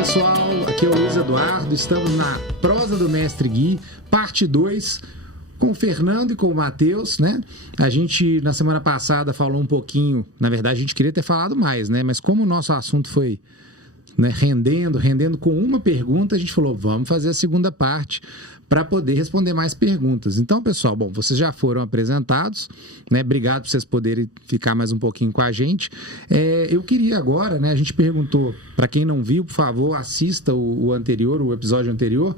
pessoal, aqui é o Luiz Eduardo, estamos na Prosa do Mestre Gui, parte 2, com o Fernando e com o Matheus, né? A gente, na semana passada, falou um pouquinho, na verdade a gente queria ter falado mais, né? Mas como o nosso assunto foi, né, rendendo com uma pergunta, a gente falou, vamos fazer a segunda parte para poder responder mais perguntas. Então, pessoal, bom, vocês já foram apresentados, né? Obrigado por vocês poderem ficar mais um pouquinho com a gente. Eu queria agora, né? A gente perguntou, para quem não viu, por favor, assista o episódio anterior.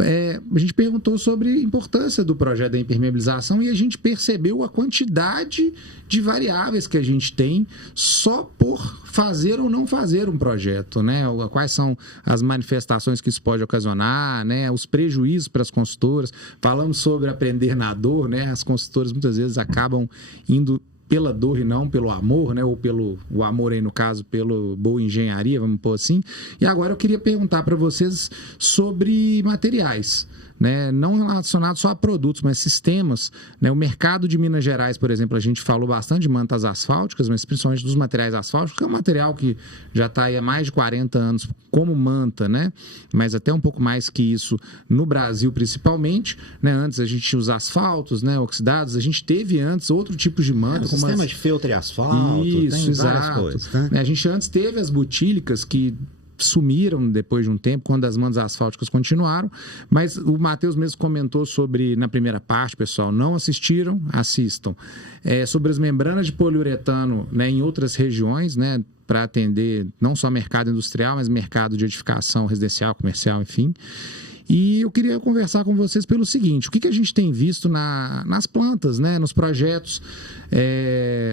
A gente perguntou sobre a importância do projeto da impermeabilização e a gente percebeu a quantidade de variáveis que a gente tem só por fazer ou não fazer um projeto, né? Quais são as manifestações que isso pode ocasionar, né? Os prejuízos para as consultoras. Falamos sobre aprender na dor, né? As consultoras muitas vezes acabam indo pela dor e não pelo amor, né? Ou pelo o amor aí, no caso, pelo boa engenharia, vamos pôr assim. E agora eu queria perguntar para vocês sobre materiais, né? Não relacionado só a produtos, mas sistemas, né? O mercado de Minas Gerais, por exemplo, a gente falou bastante de mantas asfálticas, mas principalmente dos materiais asfálticos, que é um material que já está aí há mais de 40 anos como manta, né? Mas até um pouco mais que isso no Brasil, principalmente, né? Antes a gente tinha os asfaltos, né? Oxidados, a gente teve antes outro tipo de manta. Sistema de filtro e asfalto, isso, tem várias exato. Coisas, né? A gente antes teve as butílicas que sumiram depois de um tempo, quando as mantas asfálticas continuaram, mas o Matheus mesmo comentou sobre, na primeira parte, pessoal, não assistiram, assistam, sobre as membranas de poliuretano, né, em outras regiões, né, para atender não só mercado industrial, mas mercado de edificação residencial, comercial, enfim. E eu queria conversar com vocês pelo seguinte, o que a gente tem visto nas plantas, né, nos projetos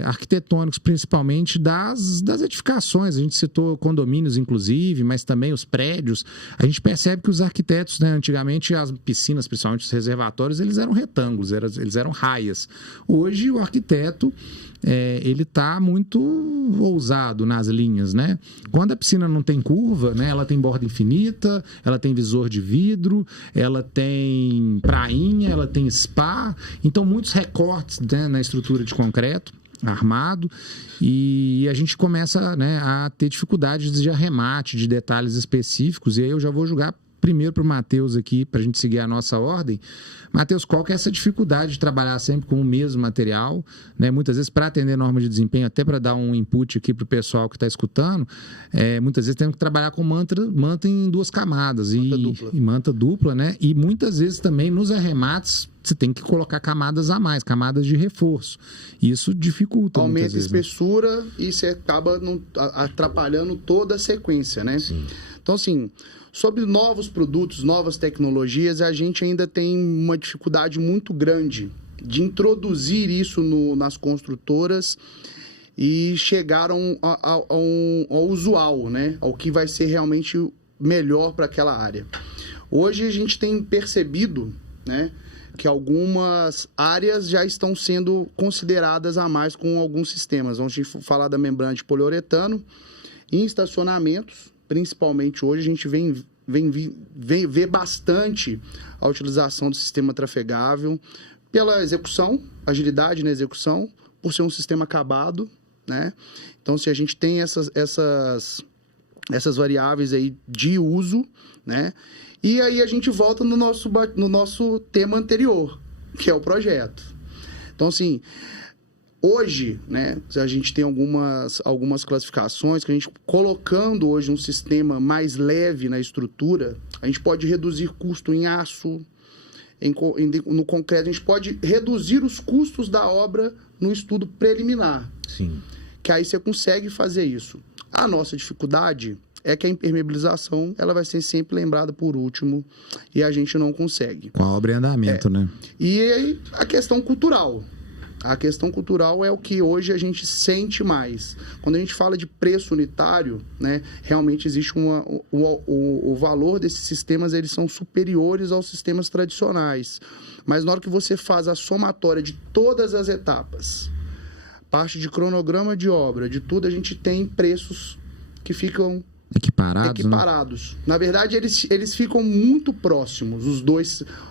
arquitetônicos, principalmente das edificações. A gente citou condomínios, inclusive, mas também os prédios. A gente percebe que os arquitetos, né, antigamente as piscinas, principalmente os reservatórios, eles eram retângulos, eles eram raias. Hoje o arquiteto ele está muito ousado nas linhas, né? Quando a piscina não tem curva, né, ela tem borda infinita, ela tem visor de vidro, ela tem prainha, ela tem spa, então muitos recortes, né, na estrutura de concreto armado, e a gente começa, né, a ter dificuldades de arremate, de detalhes específicos, e aí eu já vou jogar primeiro para o Matheus aqui, para a gente seguir a nossa ordem. Matheus, qual que é essa dificuldade de trabalhar sempre com o mesmo material, né? Muitas vezes para atender norma de desempenho, até para dar um input aqui para o pessoal que está escutando, muitas vezes temos que trabalhar com manta em duas camadas e manta dupla, né? E muitas vezes também nos arremates você tem que colocar camadas a mais, camadas de reforço. Isso dificulta aumenta muitas vezes, a espessura, né? E você acaba atrapalhando toda a sequência, né? Sim. Então, assim, sobre novos produtos, novas tecnologias, a gente ainda tem uma dificuldade muito grande de introduzir isso nas construtoras e chegar ao usual, né? Ao que vai ser realmente melhor para aquela área. Hoje a gente tem percebido, né, que algumas áreas já estão sendo consideradas a mais com alguns sistemas. Vamos falar da membrana de poliuretano. Em estacionamentos, principalmente hoje, a gente vê bastante a utilização do sistema trafegável pela execução, agilidade na execução, por ser um sistema acabado, né? Então, se a gente tem essas variáveis aí de uso, né? E aí a gente volta no nosso tema anterior, que é o projeto. Então, assim, hoje, né, a gente tem algumas classificações que a gente, colocando hoje um sistema mais leve na estrutura, a gente pode reduzir custo em aço, no concreto, a gente pode reduzir os custos da obra no estudo preliminar. Sim. Que aí você consegue fazer isso. A nossa dificuldade é que a impermeabilização ela vai ser sempre lembrada por último e a gente não consegue. Com a obra em andamento, né? E aí, a questão cultural. A questão cultural é o que hoje a gente sente mais. Quando a gente fala de preço unitário, né, realmente existe o valor desses sistemas, eles são superiores aos sistemas tradicionais. Mas na hora que você faz a somatória de todas as etapas, parte de cronograma de obra, de tudo, a gente tem preços que ficam equiparados. Né? Na verdade, eles ficam muito próximos,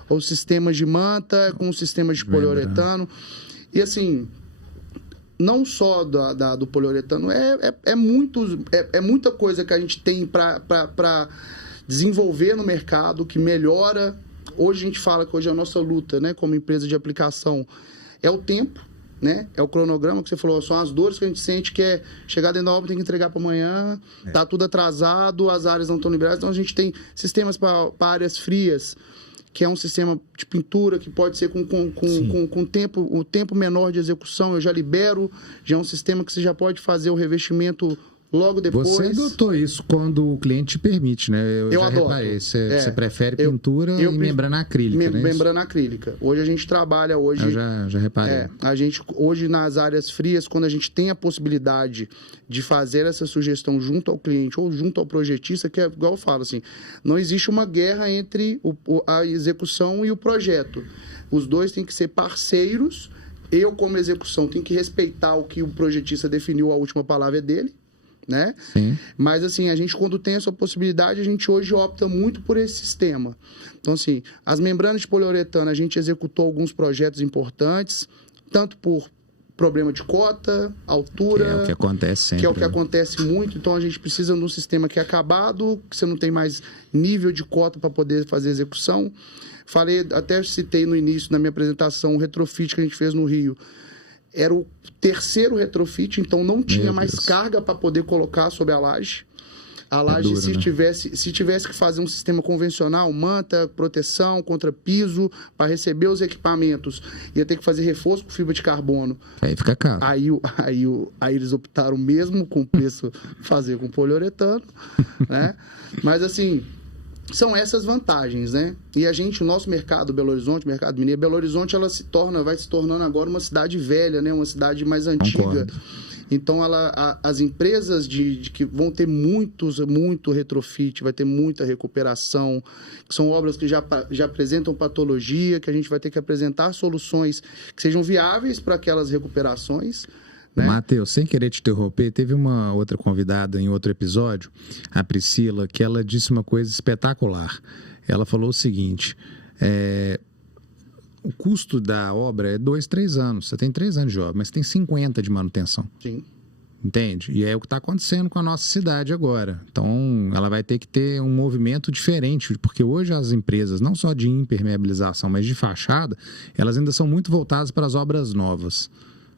os sistemas de manta com os sistemas de poliuretano. E assim, não só do poliuretano, é muita coisa que a gente tem para desenvolver no mercado, que melhora. Hoje a gente fala que hoje a nossa luta, né, como empresa de aplicação, é o tempo, né? É o cronograma que você falou, são as dores que a gente sente, que é chegar dentro da obra, tem que entregar para amanhã, tá tudo atrasado, as áreas não estão liberadas, então a gente tem sistemas para áreas frias, que é um sistema de pintura que pode ser com o tempo menor de execução, eu já libero, já é um sistema que você já pode fazer o revestimento logo depois. Você adotou isso quando o cliente te permite, né? Eu já adoto. Reparei. Você prefere pintura e membrana acrílica, né? Membrana acrílica. Hoje a gente trabalha... Eu já reparei. A gente, hoje, nas áreas frias, quando a gente tem a possibilidade de fazer essa sugestão junto ao cliente ou junto ao projetista, que é igual eu falo, assim, não existe uma guerra entre a execução e o projeto. Os dois têm que ser parceiros. Eu, como execução, tenho que respeitar o que o projetista definiu, a última palavra é dele, né? Sim. Mas assim, a gente, quando tem essa possibilidade, a gente hoje opta muito por esse sistema. Então assim, as membranas de poliuretano, a gente executou alguns projetos importantes, tanto por problema de cota, altura, que é o que acontece sempre, que é o que acontece muito. Então a gente precisa de um sistema que é acabado, que você não tem mais nível de cota para poder fazer execução. Falei, até citei no início da minha apresentação, o retrofit que a gente fez no Rio. Era o terceiro retrofit, então não tinha mais carga para poder colocar sobre a laje. A laje, duro, se tivesse que fazer um sistema convencional, manta, proteção contra piso, para receber os equipamentos, ia ter que fazer reforço com fibra de carbono. Aí fica caro. Aí eles optaram mesmo com o preço vai com poliuretano, né? Mas assim... São essas vantagens, né? E a gente, o nosso mercado, Belo Horizonte, mercado mineiro, Belo Horizonte, ela vai se tornando agora uma cidade velha, né? Uma cidade mais antiga. Concordo. Então, as empresas que vão ter muito retrofit, vai ter muita recuperação, que são obras que já apresentam patologia, que a gente vai ter que apresentar soluções que sejam viáveis para aquelas recuperações, né? Matheus, sem querer te interromper, teve uma outra convidada em outro episódio, a Priscila, que ela disse uma coisa espetacular. Ela falou o seguinte, o custo da obra é 2, 3 anos. Você tem 3 anos de obra, mas tem 50 de manutenção. Sim. Entende? E é o que está acontecendo com a nossa cidade agora. Então, ela vai ter que ter um movimento diferente, porque hoje as empresas, não só de impermeabilização, mas de fachada, elas ainda são muito voltadas para as obras novas,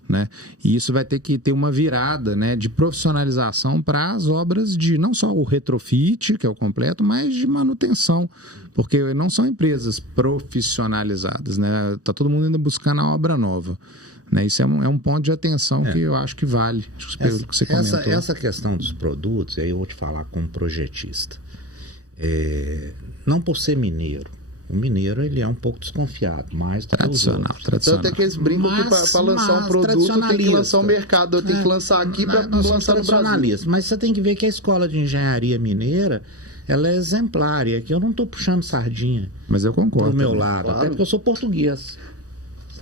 né? E isso vai ter que ter uma virada, né, de profissionalização para as obras de não só o retrofit, que é o completo, mas de manutenção, porque não são empresas profissionalizadas, né? Tá todo mundo ainda buscando a obra nova, né? Isso é um ponto de atenção que eu acho que vale. Pelo que você comentou. Essa questão dos produtos, aí eu vou te falar como projetista. Não por ser mineiro. O mineiro, ele é um pouco desconfiado, mais do que os outros. Tradicional. Tanto é que eles brincam que para lançar um produto tem que lançar o mercado, tem que lançar aqui para lançar no Brasil. Mas você tem que ver que a escola de engenharia mineira, ela é exemplar, e aqui eu não estou puxando sardinha. Mas eu concordo. Pro meu lado, claro. Até porque eu sou português.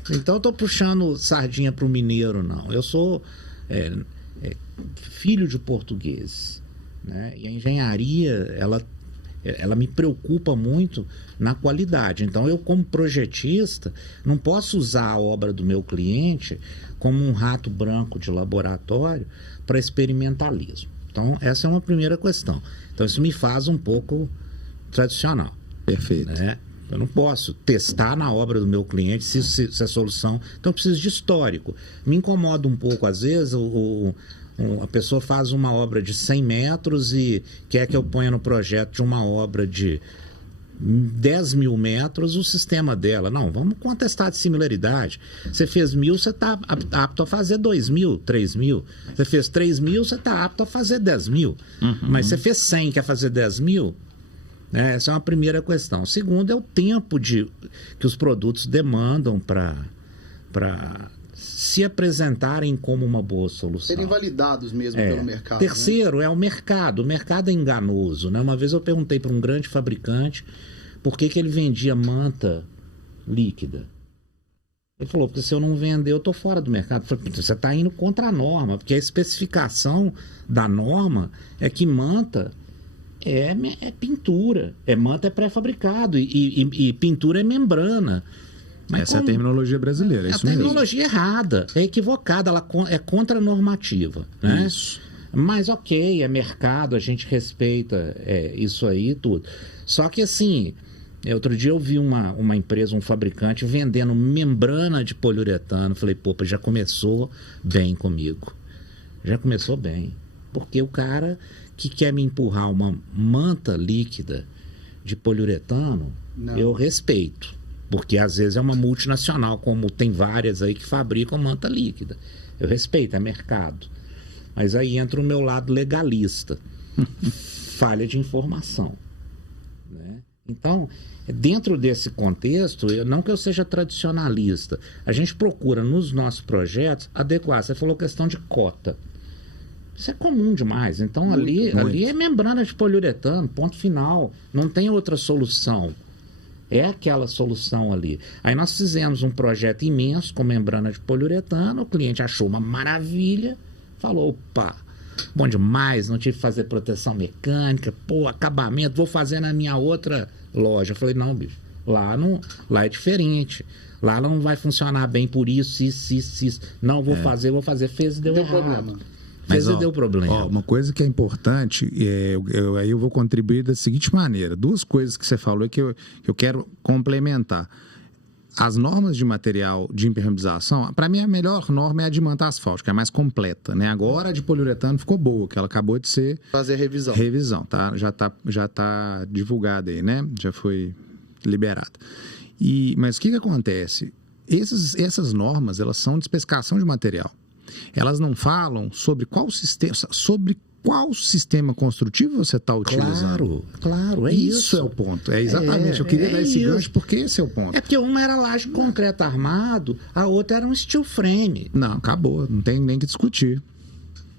Então eu estou puxando sardinha para o mineiro, não. Eu sou filho de português, né? E a engenharia, ela me preocupa muito na qualidade. Então, eu, como projetista, não posso usar a obra do meu cliente como um rato branco de laboratório para experimentalismo. Então, essa é uma primeira questão. Então, isso me faz um pouco tradicional. Perfeito. Né? Eu não posso testar na obra do meu cliente se a solução... Então, eu preciso de histórico. Me incomoda um pouco, às vezes, a pessoa faz uma obra de 100 metros e quer que eu ponha no projeto de uma obra de 10 mil metros o sistema dela. Não, vamos contestar de similaridade. Você fez 1.000, você está apto a fazer 2.000, 3.000. Você fez 3.000, você está apto a fazer 10.000. Mas você fez 100, quer fazer 10.000? Né? Essa é uma primeira questão. Segundo é o tempo que os produtos demandam para se apresentarem como uma boa solução. Serem validados mesmo pelo mercado. Terceiro, é o mercado. O mercado é enganoso, né? Uma vez eu perguntei para um grande fabricante por que ele vendia manta líquida. Ele falou, porque se eu não vender, eu estou fora do mercado. Eu falei, você está indo contra a norma, porque a especificação da norma é que manta é pintura. Manta é pré-fabricado e pintura é membrana. Essa é a terminologia brasileira, é isso a mesmo. terminologia errada, é equivocada, ela é contranormativa, né? Isso. Mas ok, é mercado, a gente respeita isso aí e tudo. Só que assim, outro dia eu vi uma empresa, um fabricante, vendendo membrana de poliuretano. Falei, pô, já começou bem comigo. Já começou bem. Porque o cara que quer me empurrar uma manta líquida de poliuretano, eu respeito. Porque às vezes é uma multinacional, como tem várias aí que fabricam manta líquida. Eu respeito, é mercado. Mas aí entra o meu lado legalista. Falha de informação. Né? Então, dentro desse contexto, não que eu seja tradicionalista, a gente procura nos nossos projetos adequar. Você falou questão de cota. Isso é comum demais. Então, ali é membrana de poliuretano, ponto final. Não tem outra solução. É aquela solução ali. Aí nós fizemos um projeto imenso com membrana de poliuretano, o cliente achou uma maravilha, falou, opa, bom demais, não tive que fazer proteção mecânica, pô, acabamento, vou fazer na minha outra loja. Eu falei, não, bicho, lá é diferente. Lá não vai funcionar bem por isso. Não, vou fazer, fez e deu errado. Problema. Fez e deu problema. Uma coisa que é importante, aí eu vou contribuir da seguinte maneira. Duas coisas que você falou que eu quero complementar. As normas de material de impermeabilização, para mim a melhor norma é a de manta asfáltica, é a mais completa, né? Agora a de poliuretano ficou boa, que ela acabou de ser... Fazer revisão. Tá? Já tá divulgada aí, né? Já foi liberada. Mas o que acontece? Essas normas, elas são de especificação de material. Elas não falam sobre qual sistema construtivo você está utilizando. Claro, é isso. Isso é o ponto. É exatamente. Eu queria dar esse gancho porque esse é o ponto. É porque uma era laje concreto armado, a outra era um steel frame. Não, acabou. Não tem nem que discutir.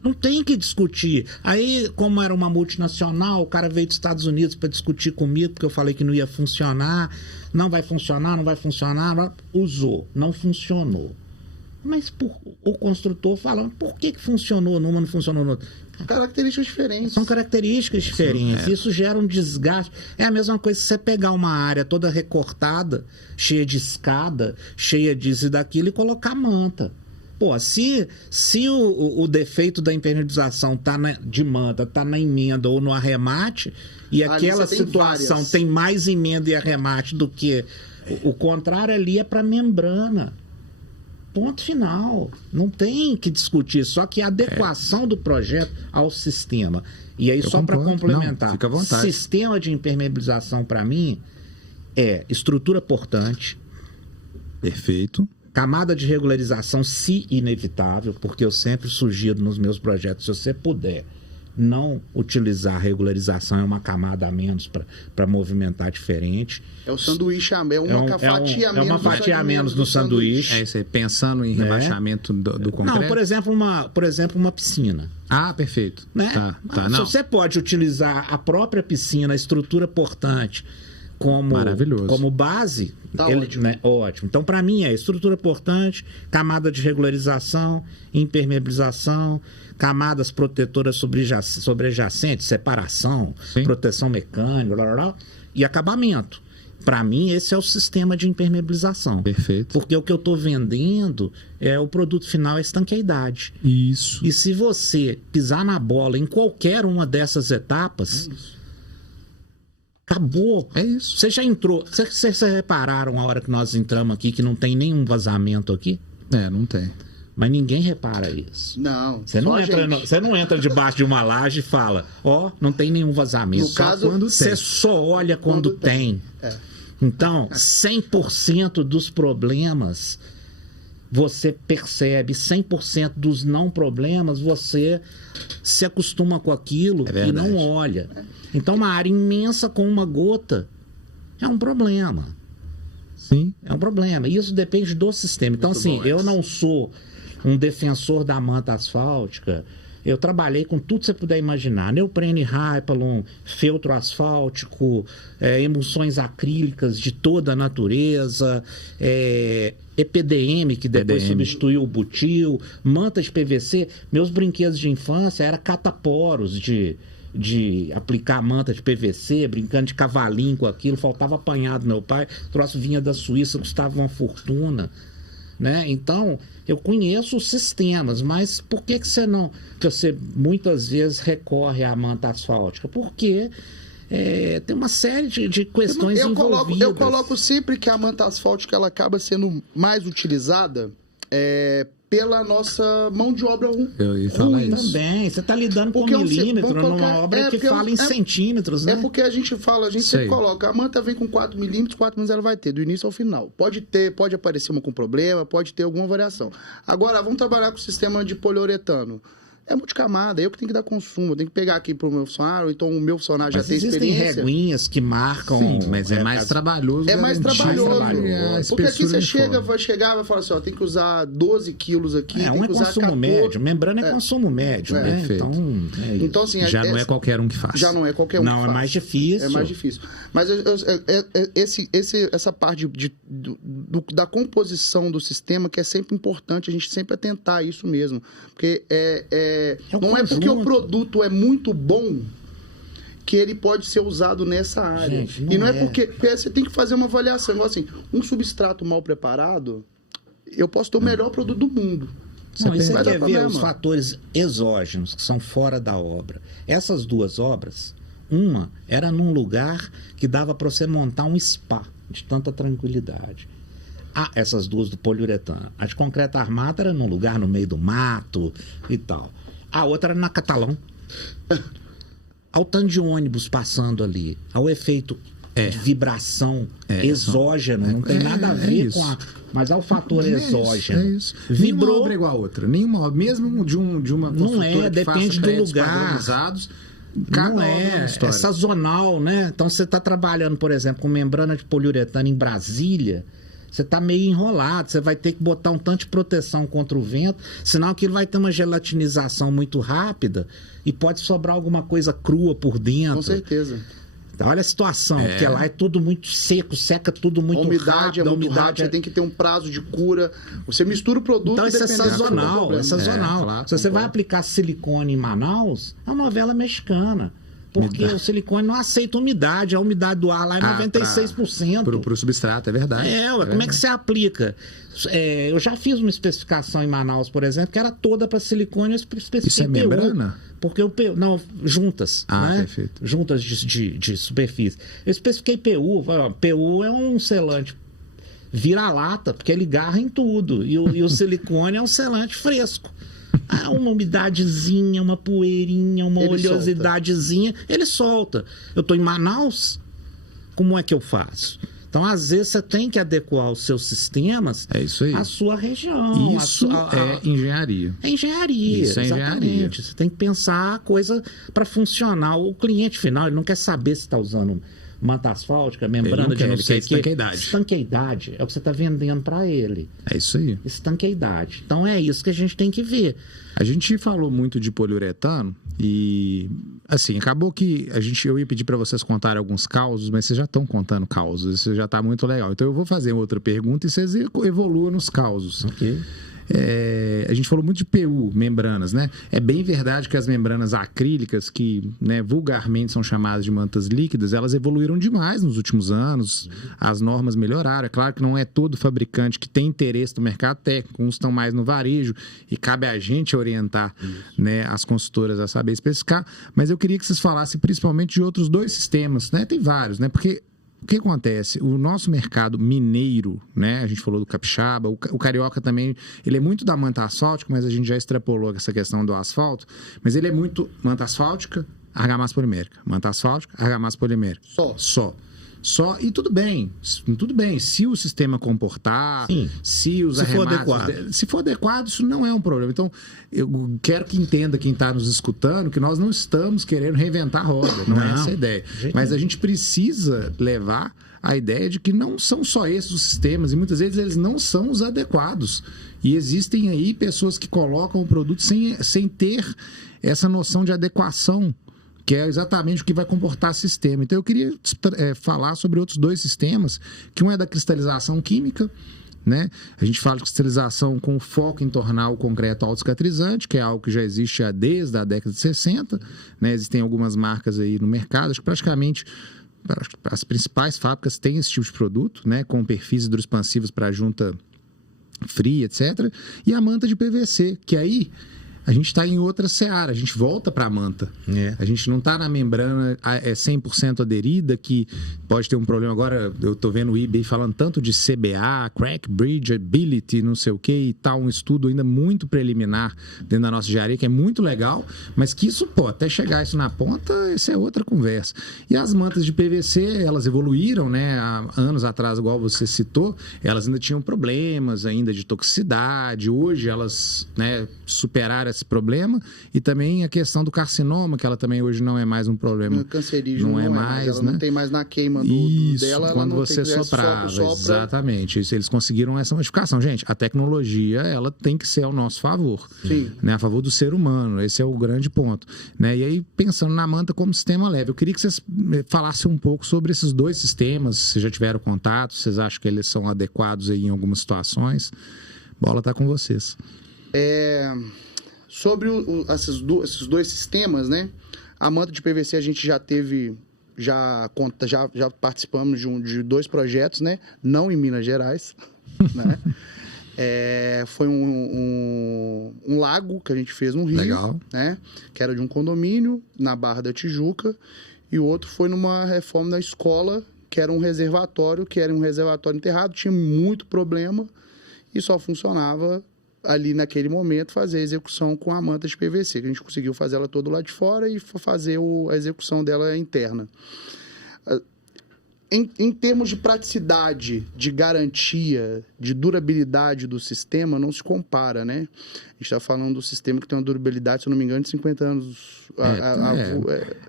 Não tem que discutir. Aí, como era uma multinacional, o cara veio dos Estados Unidos para discutir comigo, porque eu falei que não ia funcionar. Não vai funcionar. Usou. Não funcionou. Mas o construtor falando, por que funcionou numa, não funcionou no outro? Características diferentes. São características diferentes. Isso gera um desgaste. É a mesma coisa se você pegar uma área toda recortada, cheia de escada, cheia disso e daquilo, e colocar manta. Pô, se o defeito da impermeabilização de manta está na emenda ou no arremate, e aquela situação tem mais emenda e arremate do que o contrário, ali é para membrana. Ponto final. Não tem que discutir, só que a adequação do projeto ao sistema. E aí, só para complementar, fica à vontade. Sistema de impermeabilização, para mim, é estrutura portante. Perfeito. Camada de regularização, se inevitável, porque eu sempre sugiro nos meus projetos, se você puder não utilizar regularização, é uma camada a menos para movimentar diferente. É o sanduíche, é uma fatia a menos. É uma fatia a menos no sanduíche. É isso aí, pensando em rebaixamento do concreto. Não, por exemplo, uma piscina. Ah, perfeito. Né? Tá, não. Você pode utilizar a própria piscina, a estrutura portante, como base, ótimo. Né? Ótimo. Então, para mim, é estrutura portante, camada de regularização, impermeabilização, camadas protetoras sobreadjacentes, separação, proteção mecânica, e acabamento. Para mim, esse é o sistema de impermeabilização. Perfeito. Porque o que eu estou vendendo o produto final, é estanqueidade. Isso. E se você pisar na bola em qualquer uma dessas etapas, acabou. É isso. Você já entrou. Vocês repararam a hora que nós entramos aqui que não tem nenhum vazamento aqui? Não tem. Mas ninguém repara isso. Não. Você não entra debaixo de uma laje e fala, não tem nenhum vazamento. No caso, você só olha quando tem. Então, 100% dos problemas você percebe, 100% dos não problemas você se acostuma com aquilo e não olha. Então, uma área imensa com uma gota é um problema. Sim. É um problema. E isso depende do sistema. Então, eu não sou um defensor da manta asfáltica. Eu trabalhei com tudo que você puder imaginar. Neoprene, Hypalon, feltro asfáltico, emulsões acrílicas de toda a natureza, EPDM, que depois substituiu o butil, manta de PVC. Meus brinquedos de infância eram cataporos de de aplicar manta de PVC, brincando de cavalinho com aquilo, faltava apanhar do meu pai, o troço vinha da Suíça, custava uma fortuna, né? Então, eu conheço os sistemas, mas por que você muitas vezes recorre à manta asfáltica? Porque tem uma série de questões envolvidas. Eu coloco sempre que a manta asfáltica ela acaba sendo mais utilizada pela nossa mão de obra ruim. Também, você está lidando com milímetro numa obra que fala em centímetros, né? É porque a gente sempre coloca, a manta vem com 4 milímetros, 4 milímetros ela vai ter, do início ao final. Pode aparecer uma com problema, pode ter alguma variação. Agora, vamos trabalhar com o sistema de poliuretano. É multicamada, eu que tenho que dar consumo, eu tenho que pegar aqui pro meu funcionário, então o meu funcionário já tem experiência. Existem reguinhas que marcam... Sim, mas é mais trabalhoso. É mais trabalhoso. Porque aqui você vai chegar e vai falar assim, ó, tem que usar 12 quilos aqui, tem que usar consumo 14... médio, membrana é consumo médio, né? Então, assim... Já não é qualquer um que faz. Já não é qualquer um que faz. Não, é mais difícil. É mais difícil. Mas essa parte da composição do sistema que é sempre importante, a gente sempre atentar a isso mesmo. Porque não é porque o produto é muito bom que ele pode ser usado nessa área. Gente, não é porque você tem que fazer uma avaliação. Igual assim, um substrato mal preparado, eu posso ter o melhor produto do mundo. Você quer ver os fatores exógenos que são fora da obra. Essas duas obras, uma era num lugar que dava para você montar um spa de tanta tranquilidade. Essas duas do poliuretano. A de concreto armado era num lugar no meio do mato e tal. A outra era na Catalão. Ao tanto de ônibus passando ali, ao efeito de vibração exógena, não tem nada a ver com a... Mas é o fator exógeno. É isso. Vibrou. Nenhuma obra é igual a outra. Nenhuma, mesmo de uma não depende do lugar. Não é sazonal, né? Então você está trabalhando, por exemplo, com membrana de poliuretano em Brasília, você está meio enrolado, você vai ter que botar um tanto de proteção contra o vento, senão aquilo vai ter uma gelatinização muito rápida e pode sobrar alguma coisa crua por dentro. Com certeza. Então, olha a situação, porque lá é tudo muito seco, seca tudo muito rápido. A umidade você tem que ter um prazo de cura. Você mistura o produto... Então isso é sazonal, Claro, se você vai aplicar silicone em Manaus, é uma novela mexicana. Porque o silicone não aceita umidade. A umidade do ar lá é 96%. Para o substrato, é verdade. Como é que você aplica? Eu já fiz uma especificação em Manaus, por exemplo, que era toda para silicone. Eu especifiquei Isso é membrana? Porque o PU... Não, juntas. né? Perfeito. Juntas de superfície. Eu especifiquei PU. PU é um selante vira-lata, porque ele garra em tudo. E o silicone é um selante fresco. Uma umidadezinha, uma poeirinha, uma oleosidadezinha, ele solta. Eu estou em Manaus, como é que eu faço? Então, às vezes, você tem que adequar os seus sistemas à sua região. Isso é engenharia. É engenharia, isso exatamente. Você tem que pensar a coisa para funcionar. O cliente final, ele não quer saber se está usando manta asfáltica, membrana de não sei o quê. Estanqueidade é o que você está vendendo para ele. É isso aí. Estanqueidade. Então é isso que a gente tem que ver. A gente falou muito de poliuretano e, assim, acabou que eu ia pedir para vocês contarem alguns causos, mas vocês já estão contando causos, isso já está muito legal. Então eu vou fazer outra pergunta e vocês evoluam nos causos. Ok. A gente falou muito de PU, membranas, né? É bem verdade que as membranas acrílicas, que vulgarmente são chamadas de mantas líquidas, elas evoluíram demais nos últimos anos, as normas melhoraram. É claro que não é todo fabricante que tem interesse no mercado técnico, uns estão mais no varejo e cabe a gente orientar as consultoras a saber especificar, mas eu queria que vocês falassem principalmente de outros dois sistemas, né? Tem vários, né? Porque o que acontece? O nosso mercado mineiro, né? A gente falou do capixaba, o carioca também, ele é muito da manta asfáltica, mas a gente já extrapolou essa questão do asfalto, mas ele é muito manta asfáltica, argamassa polimérica. Manta asfáltica, argamassa polimérica. Só, e tudo bem, se o sistema comportar, se os arremates... Se for adequado, isso não é um problema. Então, eu quero que entenda quem está nos escutando que nós não estamos querendo reinventar a roda, não é essa a ideia. Mas a gente precisa levar a ideia de que não são só esses os sistemas, e muitas vezes eles não são os adequados. E existem aí pessoas que colocam o produto sem ter essa noção de adequação, que é exatamente o que vai comportar o sistema. Então, eu queria falar sobre outros dois sistemas, que um é da cristalização química, né? A gente fala de cristalização com foco em tornar o concreto autocicatrizante, que é algo que já existe desde a década de 60, né? Existem algumas marcas aí no mercado, acho que praticamente as principais fábricas têm esse tipo de produto, né? Com perfis hidroexpansivos para junta fria, etc. E a manta de PVC, que aí a gente está em outra seara, a gente volta para a manta. A gente não está na membrana 100% aderida, que pode ter um problema. Agora eu estou vendo o eBay falando tanto de CBA, Crack Bridgeability, não sei o que e tal, um estudo ainda muito preliminar dentro da nossa engenharia, que é muito legal, mas que isso, até chegar isso na ponta, isso é outra conversa. E as mantas de PVC, elas evoluíram, né? Há anos atrás, igual você citou, elas ainda tinham problemas ainda de toxicidade. Hoje elas, né, superaram esse problema, e também a questão do carcinoma, que ela também hoje não é mais um problema. Cancerígeno não é mais, ela né? não tem mais na queima dela, quando ela não você tem soprava, sopra. Exatamente. Isso, eles conseguiram essa modificação. Gente, a tecnologia, ela tem que ser ao nosso favor. Sim. Né? A favor do ser humano. Esse é o grande ponto. Né? E aí, pensando na manta como sistema leve, eu queria que vocês falassem um pouco sobre esses dois sistemas, se já tiveram contato, vocês acham que eles são adequados aí em algumas situações. Bola está com vocês. Sobre esses dois sistemas, né? A manta de PVC a gente já participamos de 2 projetos, né? Não em Minas Gerais, né? Foi um lago que a gente fez no Rio. Legal. Né? Que era de um condomínio na Barra da Tijuca, e o outro foi numa reforma da escola, que era um reservatório enterrado, tinha muito problema e só funcionava ali naquele momento fazer a execução com a manta de PVC, que a gente conseguiu fazer ela toda lá de fora e fazer a execução dela interna. Em termos de praticidade, de garantia, de durabilidade do sistema, não se compara, né? A gente está falando do sistema que tem uma durabilidade, se eu não me engano, de 50 anos.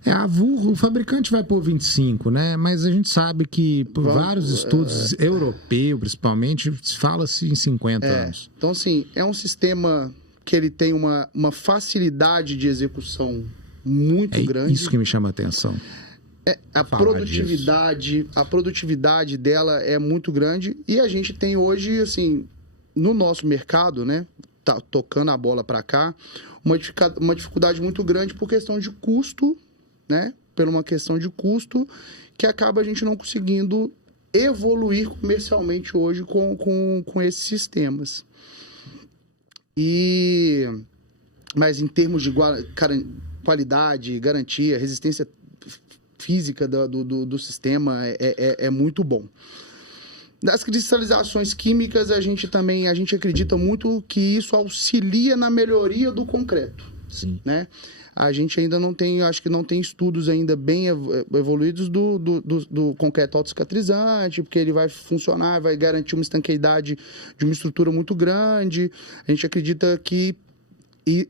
A Avur, o fabricante vai por 25, né? Mas a gente sabe que por vários estudos europeus, principalmente, fala-se em 50 anos. Então, assim, é um sistema que ele tem uma facilidade de execução muito grande. É isso que me chama a atenção. A produtividade dela é muito grande, e a gente tem hoje, assim, no nosso mercado, né, tá tocando a bola para cá, uma dificuldade muito grande por questão de custo, né, por uma questão de custo que acaba a gente não conseguindo evoluir comercialmente hoje com esses sistemas. Mas em termos de qualidade, garantia, resistência física do sistema é muito bom. Das cristalizações químicas, a gente acredita muito que isso auxilia na melhoria do concreto. Sim. Né? A gente ainda não tem, acho que não tem estudos ainda bem evoluídos do concreto autocicatrizante, porque ele vai funcionar, vai garantir uma estanqueidade de uma estrutura muito grande. A gente acredita que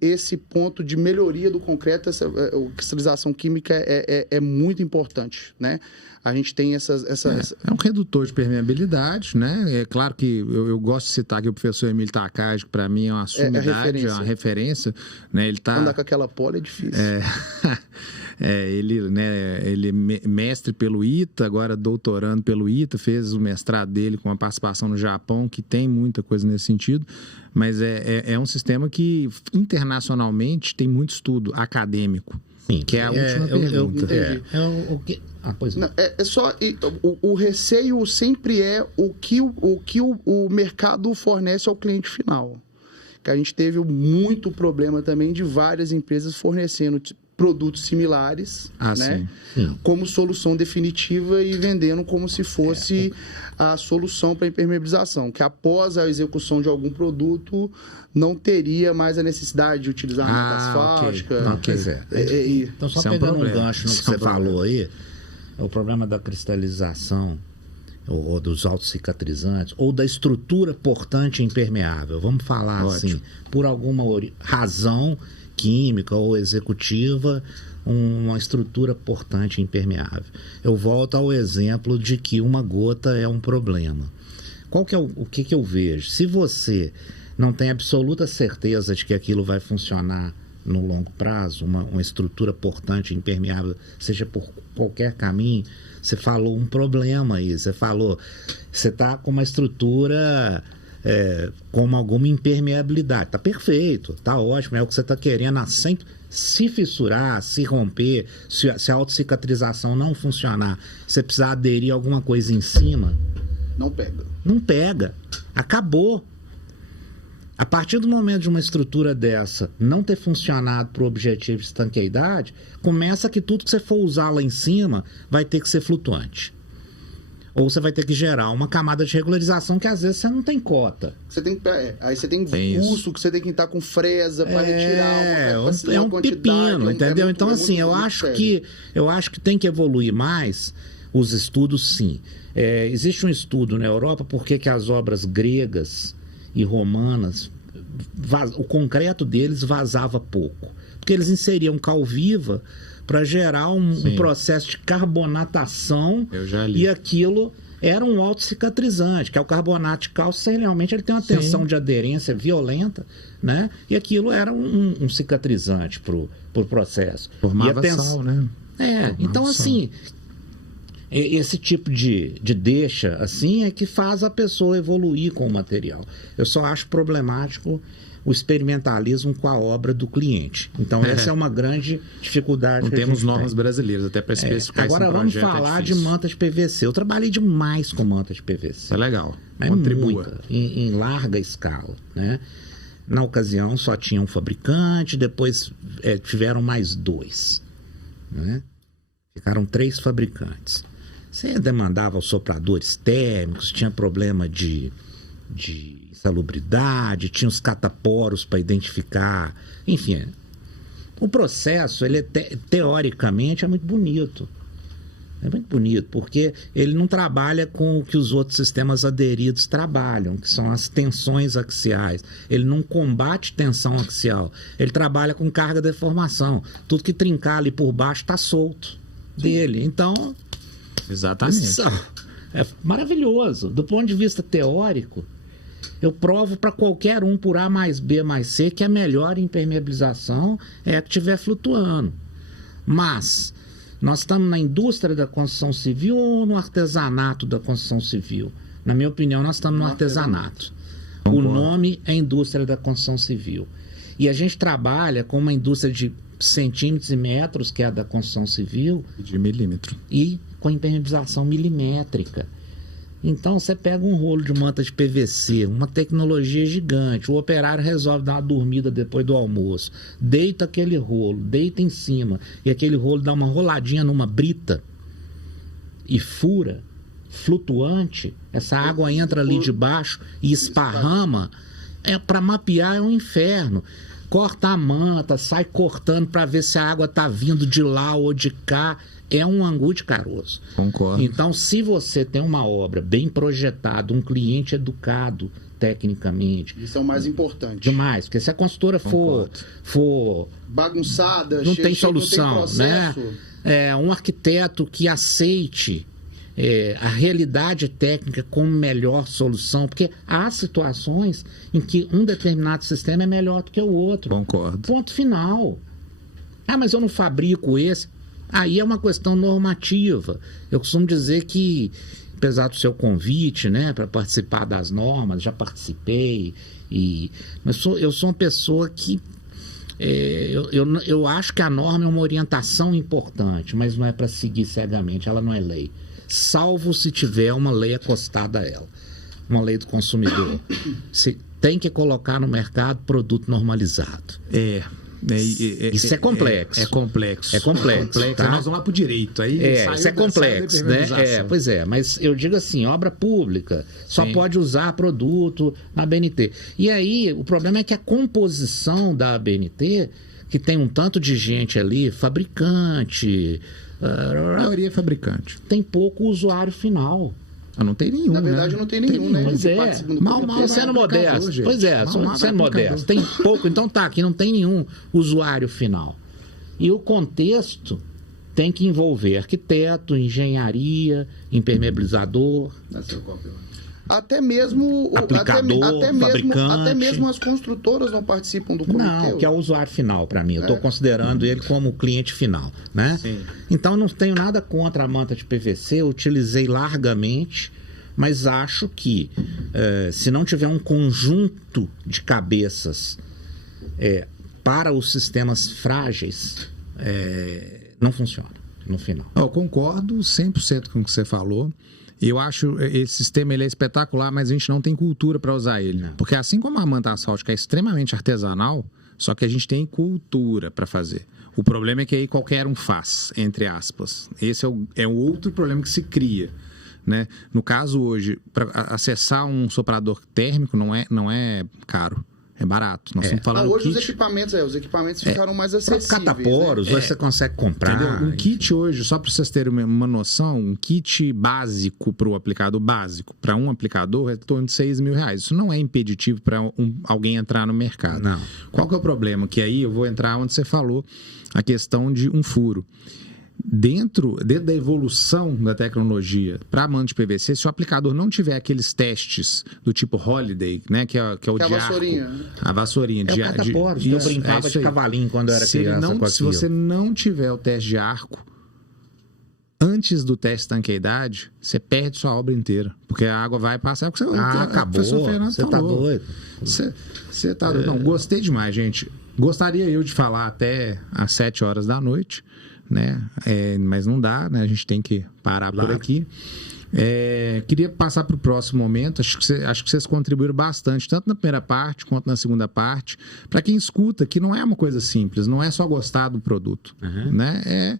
esse ponto de melhoria do concreto, essa cristalização química é muito importante, né? A gente tem É um redutor de permeabilidade, né? É claro que eu gosto de citar aqui o professor Emílio Takagi, que para mim é uma sumidade, é uma referência. Né? Ele andar com aquela pole é difícil. Ele é mestre pelo ITA, agora doutorando pelo ITA, fez o mestrado dele com uma participação no Japão, que tem muita coisa nesse sentido, mas é um sistema que internacionalmente tem muito estudo acadêmico. Sim, que é a última pergunta. O receio sempre é o que o mercado fornece ao cliente final. Que a gente teve muito problema também de várias empresas fornecendo produtos similares, né? Sim. Como solução definitiva e vendendo como se fosse a solução para impermeabilização, que após a execução de algum produto não teria mais a necessidade de utilizar a asfáltica. Então, só pegando um gancho no que você falou aí, o problema da cristalização ou dos autocicatrizantes ou da estrutura portante impermeável. Vamos falar assim, por alguma razão química ou executiva, uma estrutura portante impermeável. Eu volto ao exemplo de que uma gota é um problema. Qual que é o que eu vejo? Se você não tem absoluta certeza de que aquilo vai funcionar no longo prazo, uma estrutura portante impermeável, seja por qualquer caminho, você falou um problema aí, você está com uma estrutura como alguma impermeabilidade. Tá perfeito, tá ótimo, é o que você está querendo. Se fissurar, se romper, se a autocicatrização não funcionar, você precisar aderir alguma coisa em cima, Não pega. não pega. Acabou. A partir do momento de uma estrutura dessa não ter funcionado para o objetivo de estanqueidade, começa que tudo que você for usar lá em cima vai ter que ser flutuante. Ou você vai ter que gerar uma camada de regularização que às vezes você não tem cota. Você tem, aí você tem Tem curso que você tem que estar com fresa para retirar. É um pepino, entendeu? Então, assim, eu acho que tem que evoluir mais os estudos, sim. Existe um estudo na Europa por que as obras gregas e romanas, o concreto deles vazava pouco. Porque eles inseriam cal viva para gerar um processo de carbonatação. Eu já li. E aquilo era um autocicatrizante, que é o carbonato de cálcio, realmente ele tem uma tensão de aderência violenta, né? E aquilo era um cicatrizante pro processo. Formava sal, né? Então sal. assim, esse tipo de deixa assim é que faz a pessoa evoluir com o material. Eu só acho problemático o experimentalismo com a obra do cliente. Então essa é uma grande dificuldade. Não que a temos gente normas tem. brasileiras até para especificar isso. Agora vamos falar de manta de PVC. Eu trabalhei demais com manta de PVC. É legal. Mas muita, em larga escala, né? Na ocasião só tinha um fabricante, depois tiveram mais 2, né? Ficaram 3 fabricantes. Você demandava os sopradores térmicos, tinha problema de insalubridade, tinha os cataporos para identificar, enfim. O processo, ele teoricamente é muito bonito. É muito bonito, porque ele não trabalha com o que os outros sistemas aderidos trabalham, que são as tensões axiais. Ele não combate tensão axial, ele trabalha com carga de deformação. Tudo que trincar ali por baixo está solto dele. Então, exatamente. É maravilhoso. Do ponto de vista teórico, eu provo para qualquer um por A mais B mais C que a melhor impermeabilização é a que estiver flutuando. Mas nós estamos na indústria da construção civil ou no artesanato da construção civil? Na minha opinião, nós estamos no artesanato. O nome é indústria da construção civil. E a gente trabalha com uma indústria de centímetros e metros, que é a da construção civil, de milímetro, e com impermeabilização milimétrica. Então você pega um rolo de manta de PVC, uma tecnologia gigante, o operário resolve dar uma dormida depois do almoço, deita aquele rolo, deita em cima, e aquele rolo dá uma roladinha numa brita e fura, flutuante, essa água entra ali de baixo e esparrama. Para mapear é um inferno. Corta a manta, sai cortando para ver se a água está vindo de lá ou de cá. É um angu de caroço. Concordo. Então, se você tem uma obra bem projetada, um cliente educado tecnicamente... Isso é o mais importante. Demais, porque se a consultora for bagunçada, não tem solução, não tem né? Um arquiteto que aceite a realidade técnica como melhor solução, porque há situações em que um determinado sistema é melhor do que o outro. Concordo. Ponto final. Mas eu não fabrico esse. Aí é uma questão normativa. Eu costumo dizer que, apesar do seu convite, né, para participar das normas, já participei, mas eu sou uma pessoa que eu acho que a norma é uma orientação importante, mas não é para seguir cegamente, ela não é lei. Salvo se tiver uma lei acostada a ela, uma lei do consumidor. Você tem que colocar no mercado produto normalizado. Isso é complexo. É complexo. É complexo. Tá? Nós vamos lá para o direito. Aí isso é complexo, né? Pois é, mas eu digo assim, obra pública só pode usar produto na ABNT. E aí, o problema é que a composição da ABNT, que tem um tanto de gente ali, fabricante... A maioria é fabricante. Tem pouco usuário final. Não tem nenhum. Na verdade, não tem nenhum, né? Pois sendo modesto. Sendo modesto. Tem pouco, então aqui não tem nenhum usuário final. E o contexto tem que envolver arquiteto, engenharia, impermeabilizador. Até mesmo aplicador, fabricante. Até mesmo as construtoras não participam do comitê. Não, que é o usuário final para mim. Eu estou considerando ele como cliente final, né? Sim. Então não tenho nada contra a manta de PVC. Eu utilizei largamente mas acho que se não tiver um conjunto de cabeças para os sistemas frágeis, não funciona no final. Eu concordo 100% com o que você falou. Eu acho esse sistema ele é espetacular, mas a gente não tem cultura para usar ele. Não. Porque assim como a manta asfáltica é extremamente artesanal, só que a gente tem cultura para fazer. O problema é que aí qualquer um faz, entre aspas. Esse é o outro problema que se cria. Né? No caso hoje, para acessar um soprador térmico não é caro. É barato. Nós estamos falando hoje kit. Os equipamentos ficaram mais acessíveis. Cataporos, hoje você consegue comprar. Entendeu? Um kit hoje, só para vocês terem uma noção, um kit básico para o aplicador básico, para um aplicador, é em torno de R$6.000. Isso não é impeditivo para alguém entrar no mercado. Não. Qual que é o problema? Que aí eu vou entrar onde você falou, a questão de um furo. Dentro da evolução da tecnologia para a manta de PVC, se o aplicador não tiver aqueles testes do tipo Holiday, né, que é o de arco, vassourinha. A vassourinha. É o cataporos, que eu brincava de cavalinho quando eu era criança. Se você não tiver o teste de arco, antes do teste de tanqueidade, você perde sua obra inteira. Porque a água vai passar. Acabou. Você tá doido. Você tá doido. Não, gostei demais, gente. Gostaria eu de falar até às 7 horas da noite. Né? Mas não dá, né? A gente tem que parar por aqui. Queria passar para o próximo momento. Acho que vocês contribuíram bastante, tanto na primeira parte quanto na segunda parte. Para quem escuta, que não é uma coisa simples, não é só gostar do produto, né? É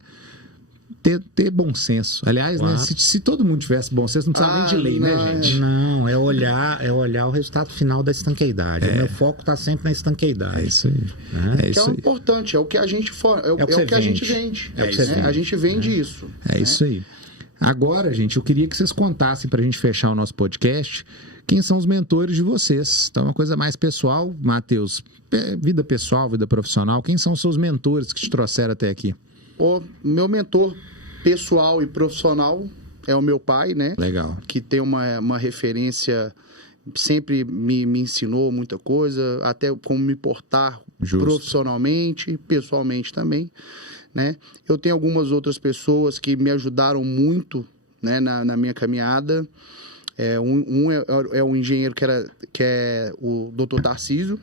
ter bom senso. Aliás, claro. Né? Se todo mundo tivesse bom senso, não precisava nem de lei, né, gente? Não, é olhar o resultado final da estanqueidade. O meu foco está sempre na estanqueidade. É isso aí. Que é o importante, é o que a gente a gente vende. A gente vende isso. É isso aí. Agora, gente, eu queria que vocês contassem para a gente fechar o nosso podcast quem são os mentores de vocês. Então, uma coisa mais pessoal, Matheus, vida pessoal, vida profissional, quem são os seus mentores que te trouxeram até aqui? O meu mentor pessoal e profissional é o meu pai, né? Legal. Que tem uma referência, sempre me ensinou muita coisa, até como me portar profissionalmente, pessoalmente também, né? Eu tenho algumas outras pessoas que me ajudaram muito, né, na minha caminhada. Um é um engenheiro que é o Dr. Tarcísio,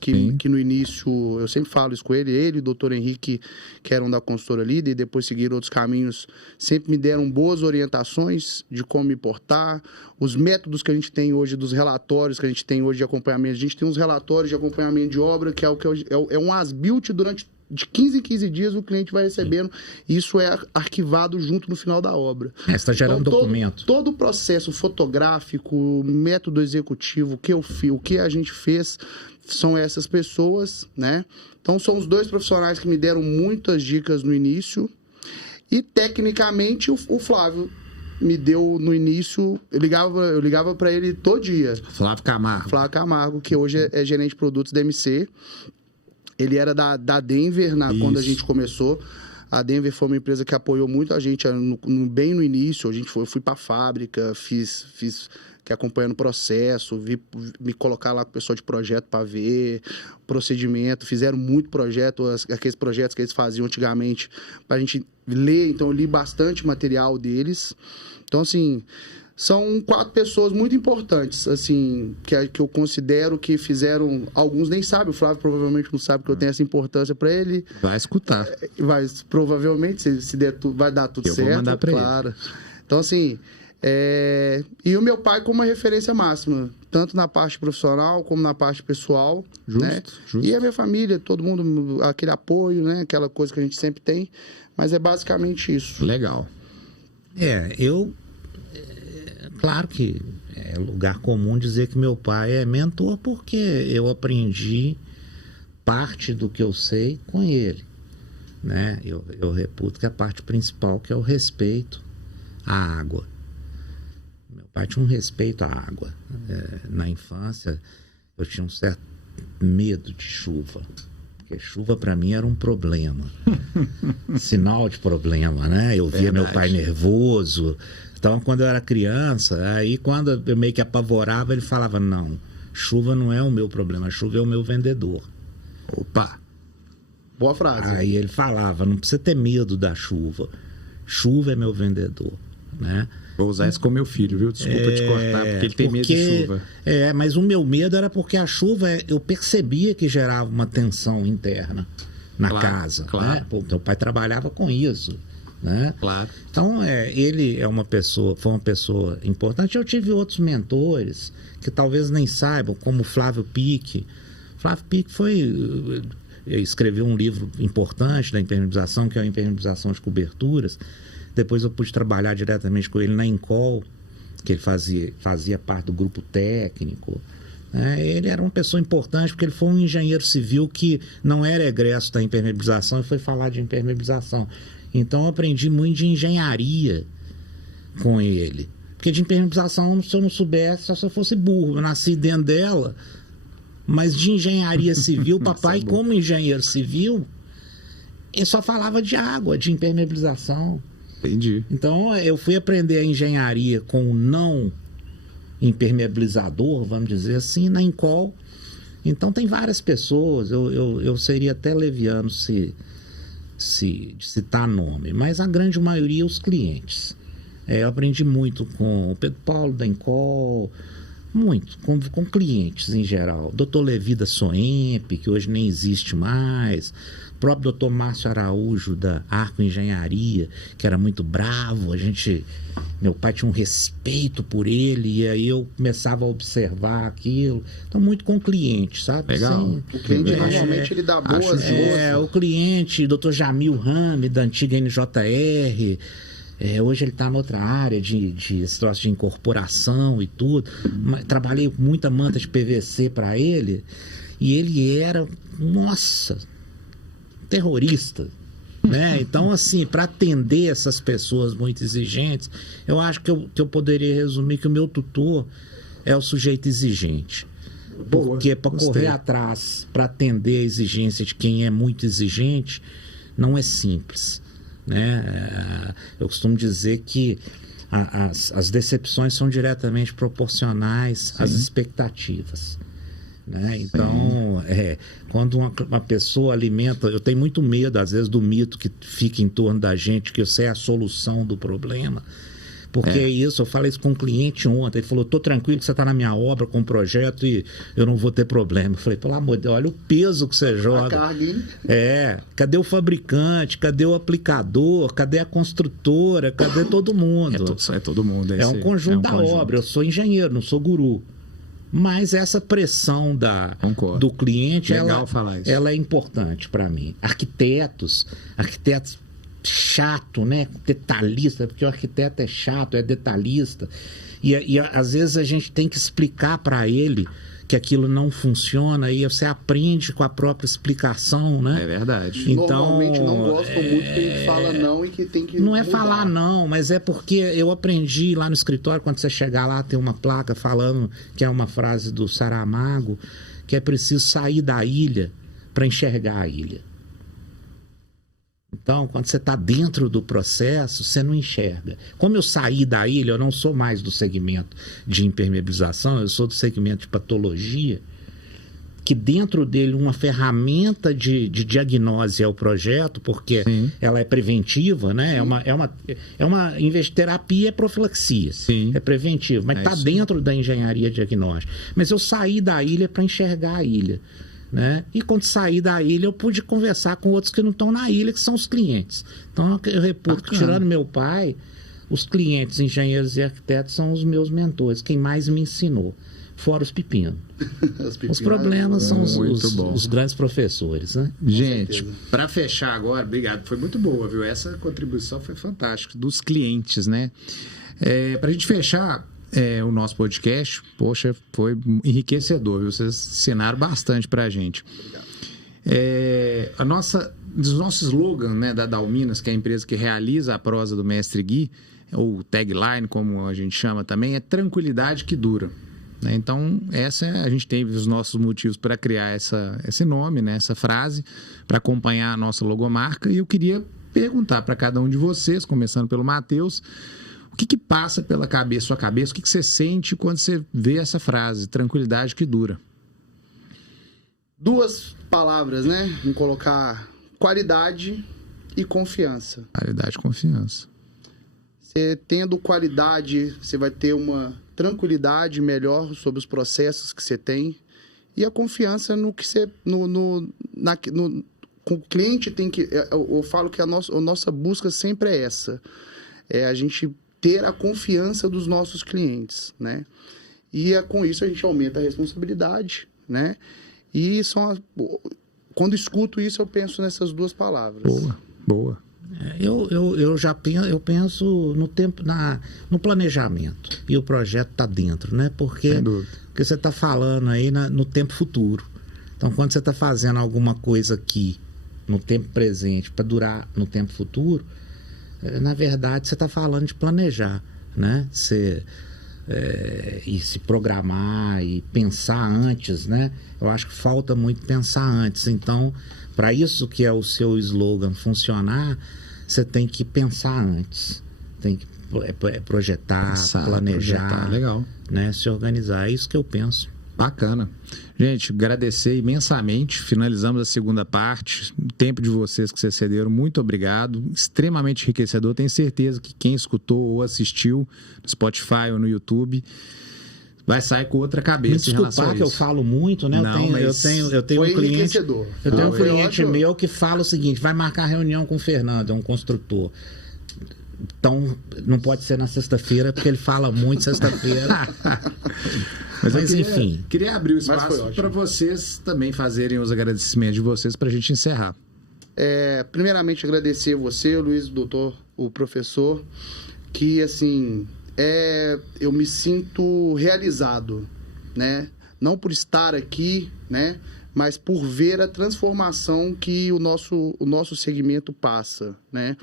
que no início, eu sempre falo isso com ele e o doutor Henrique, que eram da consultora líder e depois seguiram outros caminhos, sempre me deram boas orientações de como me portar, os métodos que a gente tem hoje, dos relatórios que a gente tem hoje de acompanhamento. A gente tem uns relatórios de acompanhamento de obra, que é um as-built durante de 15 em 15 dias o cliente vai recebendo, e isso é arquivado junto no final da obra. Você está gerando documento. Todo o processo fotográfico, método executivo, o que a gente fez, são essas pessoas, né? Então, são os dois profissionais que me deram muitas dicas no início. E, tecnicamente, o Flávio me deu no início... Eu ligava para ele todo dia. Flávio Camargo, que hoje é gerente de produtos da MC. Ele era da Denver quando a gente começou. A Denver foi uma empresa que apoiou muito a gente bem no início. Eu fui para a fábrica, fiz que acompanhando o processo, me colocar lá com o pessoal de projeto para ver procedimento, fizeram muito projeto, aqueles projetos que eles faziam antigamente para a gente ler, então eu li bastante material deles. Então, assim, são 4 pessoas muito importantes, assim, que eu considero que fizeram, alguns nem sabem, o Flávio provavelmente não sabe que eu tenho essa importância para ele. Vai escutar. Provavelmente, se der vai dar tudo certo. Eu vou mandar para ele. Então, assim... E o meu pai como uma referência máxima, tanto na parte profissional como na parte pessoal. Justo. E a minha família, todo mundo, aquele apoio, né? Aquela coisa que a gente sempre tem. Mas é basicamente isso. Legal. Claro que é lugar comum dizer que meu pai é mentor, porque eu aprendi parte do que eu sei com ele, né? Eu reputo que a parte principal, que é o respeito à água. Meu pai tinha um respeito à água. Na infância, eu tinha um certo medo de chuva. Porque chuva, para mim, era um problema. Sinal de problema, né? Eu via meu pai nervoso. Então, quando eu era criança, aí quando eu meio que apavorava, ele falava, não, chuva não é o meu problema, chuva é o meu vendedor. Opa! Boa frase. Aí ele falava, não precisa ter medo da chuva. Chuva é meu vendedor. né? Vou usar isso com meu filho, viu? Desculpa te cortar, porque ele tem medo de chuva. Mas o meu medo era porque a chuva, eu percebia que gerava uma tensão interna na casa. Claro. Né? Pô, teu pai trabalhava com isso, né? Claro. Então, ele foi uma pessoa importante. Eu tive outros mentores que talvez nem saibam, como o Flávio Pique. Flávio Pique escreveu um livro importante da impermeabilização, que é a impermeabilização de coberturas. Depois eu pude trabalhar diretamente com ele na Encol, que ele fazia parte do grupo técnico. Ele era uma pessoa importante porque ele foi um engenheiro civil que não era egresso da impermeabilização e foi falar de impermeabilização. Então eu aprendi muito de engenharia com ele. Porque de impermeabilização, se eu não soubesse, só se eu fosse burro. Eu nasci dentro dela, mas de engenharia civil, papai, como engenheiro civil, ele só falava de água, de impermeabilização. Entendi. Então eu fui aprender a engenharia com o não impermeabilizador, vamos dizer assim, na Encol. Então tem várias pessoas, eu seria até leviano se citar nome, mas a grande maioria os clientes. Eu aprendi muito com o Pedro Paulo da Encol, muito, com clientes em geral. Dr. Levi da Soemp, que hoje nem existe mais. O próprio Dr. Márcio Araújo da Arco Engenharia, que era muito bravo. Meu pai tinha um respeito por ele, e aí eu começava a observar aquilo. Então, muito com clientes, sabe? Legal. O cliente normalmente ele dá boas moças. O cliente, Dr. Jamil Rame, da antiga NJR. Hoje ele está em outra área de situação de incorporação e tudo. Trabalhei muita manta de PVC para ele, e ele era, nossa, terrorista, né? Então, assim, para atender essas pessoas muito exigentes, eu acho que eu poderia resumir que o meu tutor é o sujeito exigente. Porque para correr atrás, para atender a exigência de quem é muito exigente, não é simples, né? Eu costumo dizer que as decepções são diretamente proporcionais às expectativas, né? Então, quando uma pessoa alimenta... Eu tenho muito medo, às vezes, do mito que fica em torno da gente, que você é a solução do problema. Porque isso, eu falei isso com um cliente ontem. Ele falou, tô tranquilo que você está na minha obra com um projeto e eu não vou ter problema. Eu falei, pelo amor de Deus, olha o peso que você joga. A carga, hein? Cadê o fabricante? Cadê o aplicador? Cadê a construtora? Cadê todo mundo? É todo mundo. É um conjunto da obra. Eu sou engenheiro, não sou guru. Mas essa pressão do cliente, ela é importante para mim. Arquitetos chato, né? Detalhista, porque o arquiteto é chato, é detalhista. E às vezes a gente tem que explicar para ele que aquilo não funciona, e você aprende com a própria explicação, né? É verdade. Então, normalmente não gostam muito quem fala não e que tem que não é mudar. falar não, mas é porque eu aprendi lá no escritório, quando você chegar lá, tem uma placa falando, que é uma frase do Saramago, que é preciso sair da ilha para enxergar a ilha. Então, quando você está dentro do processo, você não enxerga. Como eu saí da ilha, eu não sou mais do segmento de impermeabilização, eu sou do segmento de patologia, que dentro dele uma ferramenta de diagnose é o projeto, porque ela é preventiva, né? Em vez de terapia, é profilaxia. É preventivo, mas está dentro da engenharia diagnóstica. Mas eu saí da ilha para enxergar a ilha, né? E quando saí da ilha, eu pude conversar com outros que não estão na ilha, que são os clientes. Então, eu reputo que, tirando meu pai, os clientes, engenheiros e arquitetos são os meus mentores, quem mais me ensinou, fora os pepinos. Os problemas são os grandes professores, né? Gente, para fechar agora, obrigado, foi muito boa, viu? Essa contribuição foi fantástica, dos clientes, né? Para a gente fechar o nosso podcast, poxa, foi enriquecedor, viu? Vocês ensinaram bastante pra gente. Dos nossos slogan, né, da Dalminas, que é a empresa que realiza a prosa do Mestre Gui, ou tagline, como a gente chama também, é tranquilidade que dura. Né? Então, a gente teve os nossos motivos para criar esse nome, né, essa frase, para acompanhar a nossa logomarca, e eu queria perguntar para cada um de vocês, começando pelo Matheus, o que passa pela sua cabeça, o que você sente quando você vê essa frase, tranquilidade que dura? 2 palavras, né? Vamos colocar qualidade e confiança. Qualidade e confiança. Você tendo qualidade, você vai ter uma tranquilidade melhor sobre os processos que você tem e a confiança no que você... com o cliente tem que... Eu falo que a nossa busca sempre é essa. É a gente ter a confiança dos nossos clientes, né? E com isso a gente aumenta a responsabilidade, né? E quando escuto isso, eu penso nessas duas palavras. Boa. Eu penso no tempo, no planejamento. E o projeto está dentro, né? Porque você está falando aí no tempo futuro. Então, quando você está fazendo alguma coisa aqui no tempo presente para durar no tempo futuro, na verdade você está falando de planejar, né? E se programar e pensar antes, né? Eu acho que falta muito pensar antes. Então, para isso que é o seu slogan funcionar, você tem que pensar antes, tem que projetar, planejar, legal, né? Se organizar. É isso que eu penso. Bacana. Gente, agradecer imensamente. Finalizamos a segunda parte. O tempo de vocês que vocês cederam, muito obrigado. Extremamente enriquecedor. Tenho certeza que quem escutou ou assistiu no Spotify ou no YouTube vai sair com outra cabeça. Me desculpar que eu falo muito, né? Eu tenho um cliente. Eu tenho um cliente meu que fala o seguinte: vai marcar reunião com o Fernando, é um construtor. Então, não pode ser na sexta-feira, porque ele fala muito sexta-feira. Mas enfim. Queria abrir o espaço para vocês também fazerem os agradecimentos de vocês para a gente encerrar. Primeiramente, agradecer você, Luiz, o doutor, o professor, que, assim, eu me sinto realizado, né? Não por estar aqui, né? Mas por ver a transformação que o nosso segmento passa, né?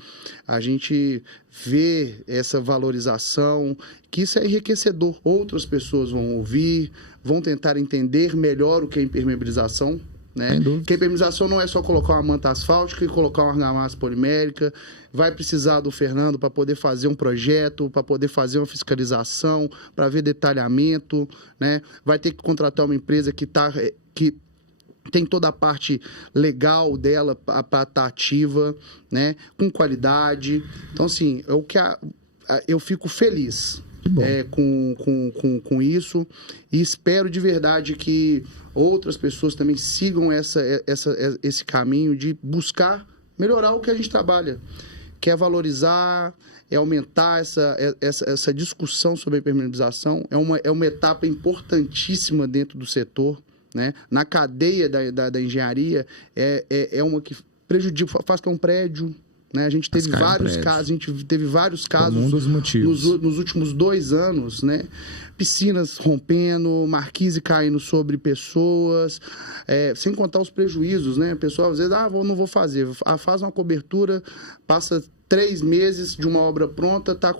A gente vê essa valorização, que isso é enriquecedor. Outras pessoas vão ouvir, vão tentar entender melhor o que é impermeabilização, né? Porque a impermeabilização não é só colocar uma manta asfáltica e colocar uma argamassa polimérica. Vai precisar do Fernando para poder fazer um projeto, para poder fazer uma fiscalização, para ver detalhamento, né? Vai ter que contratar uma empresa que tem toda a parte legal dela para estar ativa, né? Com qualidade. Então, assim, eu fico feliz com isso e espero de verdade que outras pessoas também sigam esse caminho de buscar melhorar o que a gente trabalha, que é valorizar, é aumentar essa discussão sobre a impermeabilização. É uma etapa importantíssima dentro do setor, né? Na cadeia da engenharia, é uma que prejudica, faz que é um prédio, né? A gente teve vários casos um dos motivos. Nos últimos 2 anos, né? Piscinas rompendo, marquise caindo sobre pessoas, sem contar os prejuízos, né? O pessoal às vezes, não vou fazer, faz uma cobertura, passa 3 meses de uma obra pronta, tá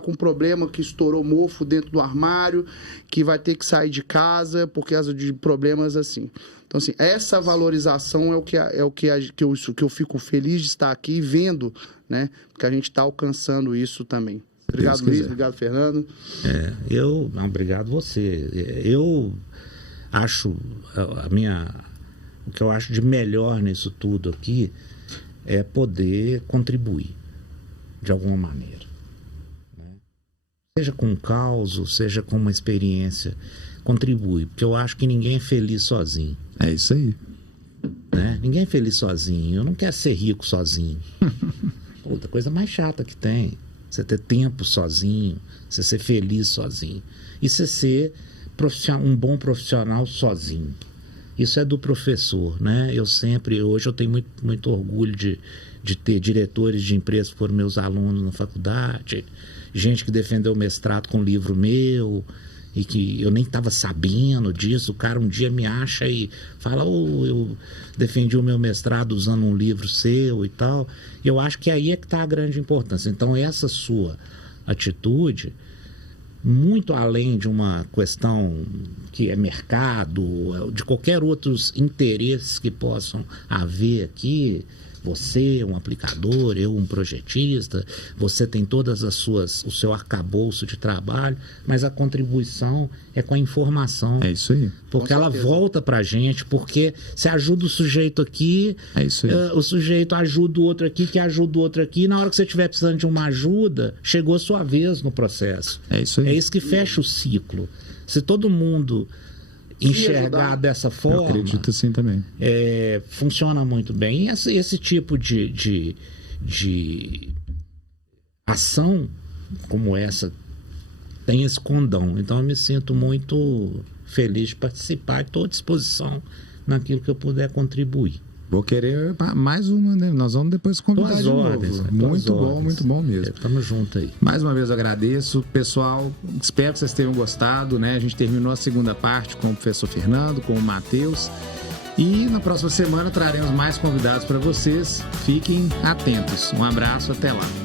com um problema que estourou mofo dentro do armário, que vai ter que sair de casa por causa de problemas assim. Então, assim, essa valorização é o que eu fico feliz de estar aqui vendo, né? Porque a gente está alcançando isso também. Obrigado, Luiz. Obrigado, Fernando. Obrigado você. Eu acho, o que eu acho de melhor nisso tudo aqui é poder contribuir de alguma maneira, né? Seja com um caos, seja com uma experiência, contribui, porque eu acho que ninguém é feliz sozinho. É isso aí, né? Ninguém é feliz sozinho. Eu não quero ser rico sozinho. Outra coisa mais chata que tem, você ter tempo sozinho, você ser feliz sozinho, e você ser um bom profissional sozinho. Isso é do professor, né? Hoje eu tenho muito, muito orgulho de ter diretores de empresas que foram meus alunos na faculdade, gente que defendeu o mestrado com livro meu, e que eu nem estava sabendo disso. O cara um dia me acha e fala: eu defendi o meu mestrado usando um livro seu e tal. E eu acho que aí é que está a grande importância. Então, essa sua atitude, muito além de uma questão que é mercado, de qualquer outros interesses que possam haver aqui, você, um aplicador, eu, um projetista, você tem todas o seu arcabouço de trabalho, mas a contribuição é com a informação. É isso aí. Porque ela volta pra gente, porque você ajuda o sujeito aqui, É isso aí. o sujeito ajuda o outro aqui, que ajuda o outro aqui, e na hora que você estiver precisando de uma ajuda, chegou a sua vez no processo. É isso aí. É isso que fecha o ciclo. Se todo mundo enxergar dessa Eu forma, acredito assim também. funciona muito bem. E esse tipo de ação como essa tem esse condão. Então eu me sinto muito feliz de participar e estou à disposição naquilo que eu puder contribuir. Vou querer mais uma, né? Nós vamos depois convidar de novo. Muito bom mesmo. Estamos juntos aí. Mais uma vez eu agradeço. Pessoal, espero que vocês tenham gostado, né? A gente terminou a segunda parte com o professor Fernando, com o Matheus. E na próxima semana traremos mais convidados para vocês. Fiquem atentos. Um abraço, até lá.